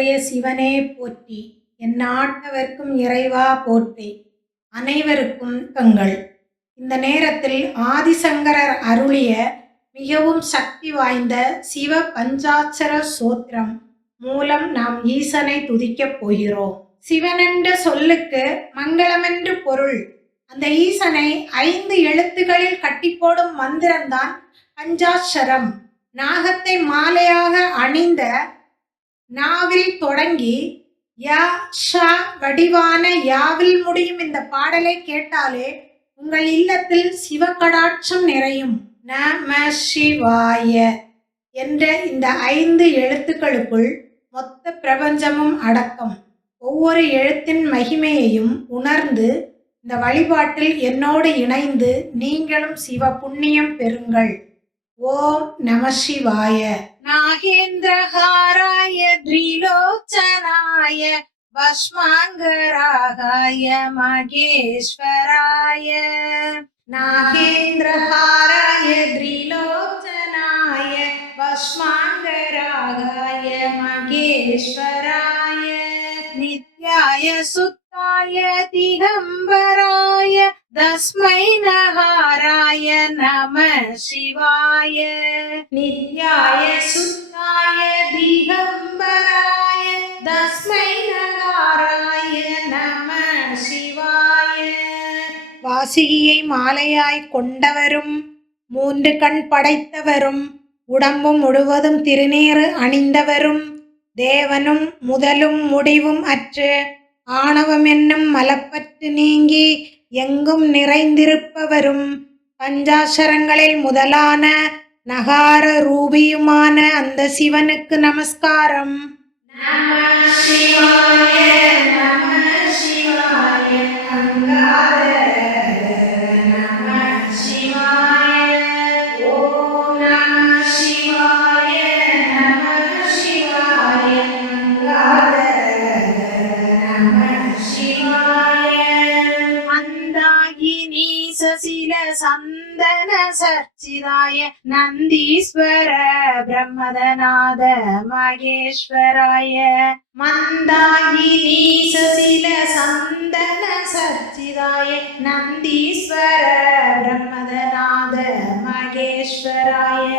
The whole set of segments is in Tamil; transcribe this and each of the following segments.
உடைய சிவனே போற்றி, எந்நாட்டவர்க்கும் இறைவா போற்றி, அனைவருக்கும் தங்கள். இந்த நேரத்தில் ஆதிசங்கரர் அருளிய மிகவும் சக்தி வாய்ந்த சிவ பஞ்சாட்சர சோத்திரம் மூலம் நாம் ஈசனை துதிக்கப் போகிறோம். சிவனென்ற சொல்லுக்கு மங்களமென்று பொருள். அந்த ஈசனை 5 எழுத்துகளில் கட்டிப்போடும் மந்திரம்தான் பஞ்சாட்சரம். நாகத்தை மாலையாக அணிந்த நாவில் தொடங்கி யா ஷா வடிவான யாவில் முடியும் இந்த பாடலை கேட்டாலே உங்கள் இல்லத்தில் சிவகடாட்சம் நிறையும். நம சிவாய என்ற இந்த 5 எழுத்துக்களுக்குள் மொத்த பிரபஞ்சமும் அடக்கம். ஒவ்வொரு எழுத்தின் மகிமையையும் உணர்ந்து இந்த வழிபாட்டில் என்னோடு இணைந்து நீங்களும் சிவ புண்ணியம் பெறுங்கள். ஓம் நம சிவாய. நாகேந்திரஹாராய த்ரிலோச்சனாய பஸ்மாங்கராகாய மகேஸ்வராய. நாகேந்திரஹாராய த்ரிலோச்சனாய பஸ்மாங்கராகாய மகேஸ்வராய. நித்யாய சுத்தாய திகம்பராய தஸ்மை நகாராய நம சிவாய. நித்யாய சுத்தாய திகம்பராய தஸ்மை நகாராய நம சிவாய. வாசிகியை மாலையாய் கொண்டவரும் 3 கண் படைத்தவரும் உடம்பு முழுவதும் திருநீறு அணிந்தவரும் தேவனும் முதலும் முடிவும் அற்று ஆணவம் என்னும் மலப்பற்று நீங்கி எங்கும் நிறைந்திருப்பவரும் பஞ்சாசரங்களில் முதலான நகார ரூபியுமான அந்த சிவனுக்கு நமஸ்காரம். நம சிவாய நம சிவாய நம சிவாய. ஓம் நம சிவாய நம சிவாய நம சிவாய. மந்தாகினி சசில சந்தன சர்ச்சிதாய நந்தீஸ்வர பிரம்மதநாத மகேஸ்வராய. மந்தாகினி சசில சந்தன சர்ச்சிதாய நந்தீஸ்வர பிரம்மதநாத மகேஸ்வராய.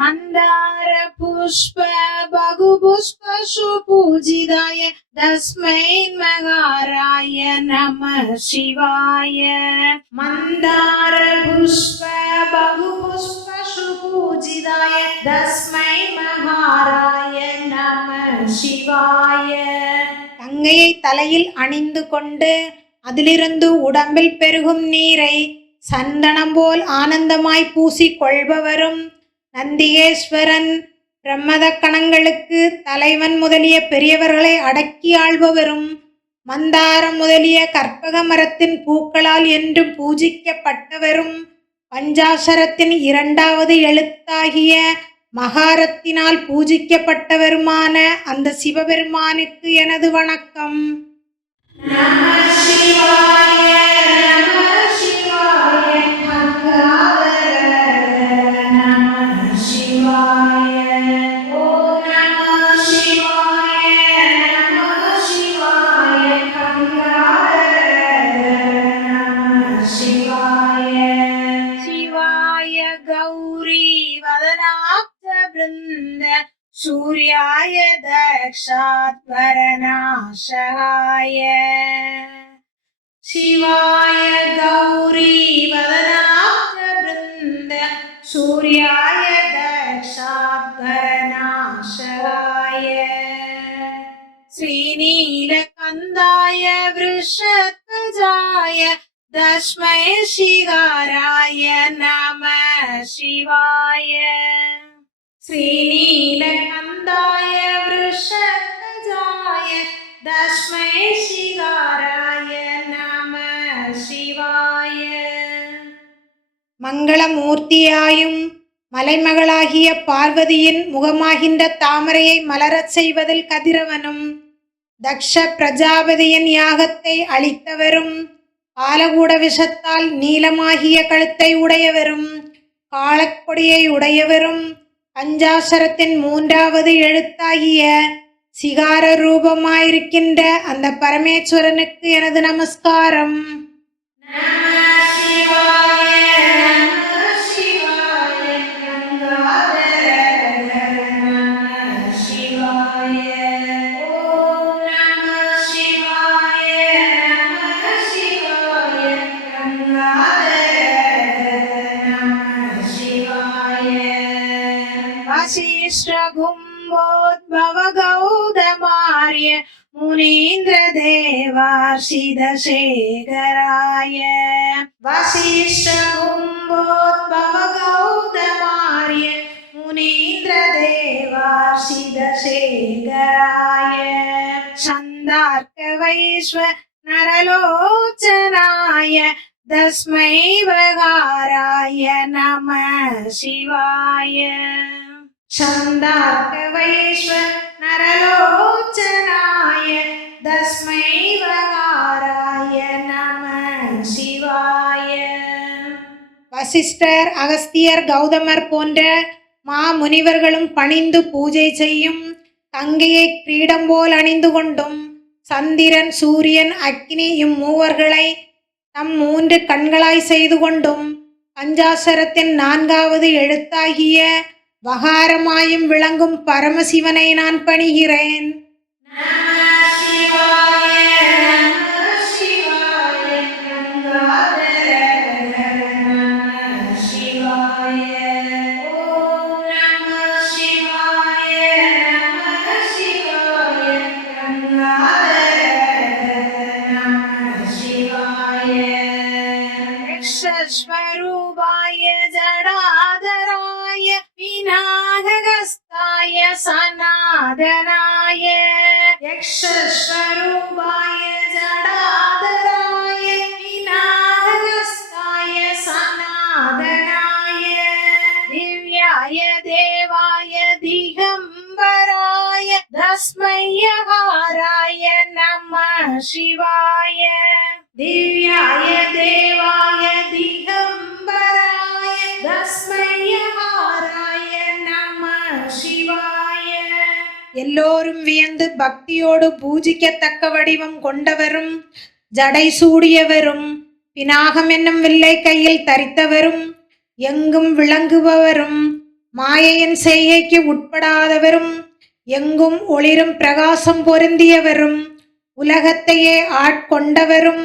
மந்தார புஷ்ப பகு புஷ்ப சுபூஜிதாய தஸ்மை மகாராய நம சிவாய. மந்தார புஷ்ப பகு புஷ்ப சுபூஜிதாய தஸ்மை மகாராய நம சிவாய. கங்கையை தலையில் அணிந்து கொண்டு அதிலிருந்து உடம்பில் பெருகும் நீரை சந்தனம் போல் ஆனந்தமாய் பூசிக் கொள்பவரும் நந்திகேஸ்வரன் பிரம்மத கணங்களுக்கு தலைவன் முதலிய பெரியவர்களை அடக்கி ஆள்பவரும் மந்தாரம் முதலிய கற்பக மரத்தின் பூக்களால் என்றும் பூஜிக்கப்பட்டவரும் பஞ்சாசரத்தின் 2வது எழுத்தாகிய மகாரத்தினால் பூஜிக்கப்பட்டவருமான அந்த சிவபெருமானுக்கு எனது வணக்கம். நம சிவாய நம சிவாய நம சிவாய. ஓம் நம சிவாய நம சிவாய நம சிவாய. சிவாய கௌரி வதனாப்த பிருந்த சூர்யாய தக்ஷாத்வரநாசகாய. சிவாய கௌரி வதனாப்த பிருந்த சூர்யாய தக்ஷாத்வரநாசகாய. ஸ்ரீநீலகந்தாய விருஷத்வஜாய தஸ்மை சிகாராய நம சிவாய. ஸ்ரீநீலகந்தாய விருஷத்வஜாய தஸ்மை சிகாராய நம சிவாய. மங்களமூர்த்தியாயும் மலைமகளாகிய பார்வதியின் முகமாகின்ற தாமரையை மலரச் செய்வதில் கதிரவனும் தக்ஷ பிரஜாபதியின் யாகத்தை அளித்தவரும் காலகூட விஷத்தால் நீலமாகிய கழுத்தை உடையவரும் காலக்கொடியை உடையவரும் பஞ்சாசரத்தின் 3வது எழுத்தாகிய சிகார ரூபமாயிருக்கின்ற அந்த பரமேஸ்வரனுக்கு எனது நமஸ்காரம். वसिष्ठगुम्बोद्भव गौतमार्य मुनीन्द्रदेवार्षिदशेखराय वसिष्ठगुम्बोद्भव गौतमार्य मुनीन्द्रदेवार्षिदशेखराय छन्दार्कवैश्व नरलोचनाय तस्मै वगाराय नमः शिवाय छन्दार्कवैश्व नरलोचनाय तस्मै वगाराय नमः शिवाय. வசிஷ்டர், அகஸ்தியர், கௌதமர் போன்ற மாமுனிவர்களும் பணிந்து பூஜை செய்யும் கங்கையை கிரீடம் போல் அணிந்து கொண்டும் சந்திரன், சூரியன், அக்கினி இம்மூவர்களை தம் 3 கண்களாய் செய்து கொண்டும் பஞ்சாசரத்தின் 4வது எழுத்தாகிய வகாரமாயும் விளங்கும் பரமசிவனை நான் பணிகிறேன். स्वरूपाय जडाधराय विनागस्ताय सनातनाय यक्षस्वरूपाय जडाधराय विनागस्ताय सनातनाय दिव्याय देवाय दिगंबराय तस्मै नमः शिवाय दिव्याय देवाय दिगंबराय तस्मै नमः शिवाय. எல்லோரும் வியந்து பக்தியோடு பூஜிக்கத்தக்க வடிவம் கொண்டவரும் ஜடை சூடியவரும் பினாகம் என்னும் வில்லை கையில் தரித்தவரும் எங்கும் விளங்குபவரும் மாயையின் செய்கைக்கு உட்படாதவரும் எங்கும் ஒளிரும் பிரகாசம் பொருந்தியவரும் உலகத்தையே ஆட்கொண்டவரும்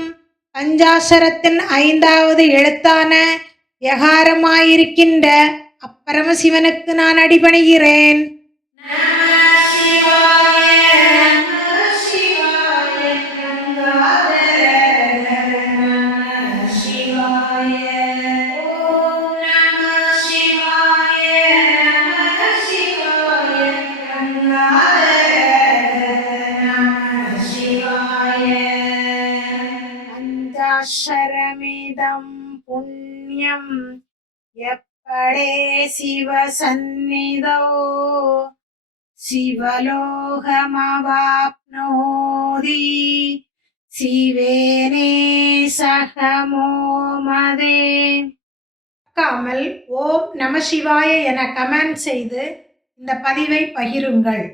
பஞ்சாசரத்தின் 5வது எழுத்தான யகாரமாயிருக்கின்ற அப்பரமசிவனுக்கு நான் அடிபணிகிறேன். शरमिदं पुण्यं यप्पडे शिवसन्निधौ शिवलोकमवाप्नोति शिवेने सह मोमदे. மறக்காமல் ஓம் நம சிவாய என கமெண்ட் செய்து இந்த பதிவை பகிருங்கள்.